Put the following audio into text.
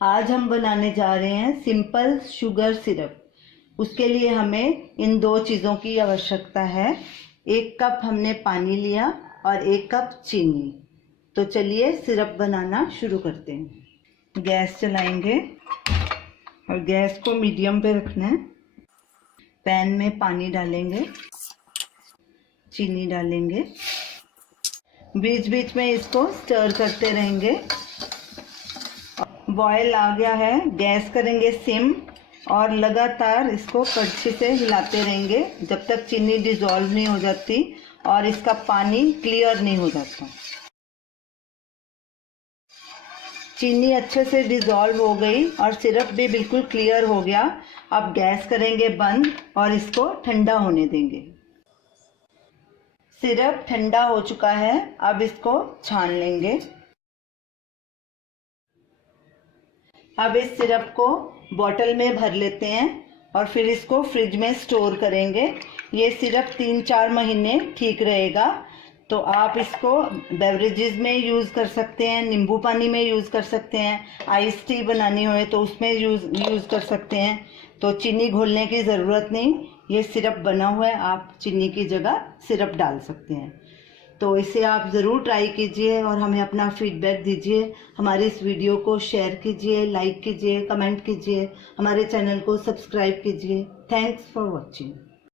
आज हम बनाने जा रहे हैं सिंपल शुगर सिरप। उसके लिए हमें इन दो चीज़ों की आवश्यकता है। 1 कप हमने पानी लिया और 1 कप चीनी। तो चलिए सिरप बनाना शुरू करते हैं। गैस चलाएंगे और गैस को मीडियम पे रखना है। पैन में पानी डालेंगे, चीनी डालेंगे, बीच बीच में इसको स्टर करते रहेंगे। बॉयल आ गया है, गैस करेंगे सिम और लगातार इसको कड़छी से हिलाते रहेंगे जब तक चीनी डिजॉल्व नहीं हो जाती और इसका पानी क्लियर नहीं हो जाता। चीनी अच्छे से डिजॉल्व हो गई और सिरप भी बिल्कुल क्लियर हो गया। अब गैस करेंगे बंद और इसको ठंडा होने देंगे। सिरप ठंडा हो चुका है, अब इसको छान लेंगे। अब इस सिरप को बॉटल में भर लेते हैं और फिर इसको फ्रिज में स्टोर करेंगे। ये सिरप 3-4 महीने ठीक रहेगा। तो आप इसको बेवरेजेस में यूज़ कर सकते हैं, नींबू पानी में यूज़ कर सकते हैं, आइस टी बनानी हो तो उसमें यूज़ कर सकते हैं। तो चीनी घोलने की ज़रूरत नहीं, ये सिरप बना हुआ है, आप चीनी की जगह सिरप डाल सकते हैं। तो इसे आप ज़रूर ट्राई कीजिए और हमें अपना फीडबैक दीजिए। हमारे इस वीडियो को शेयर कीजिए, लाइक कीजिए, कमेंट कीजिए, हमारे चैनल को सब्सक्राइब कीजिए। Thanks for watching.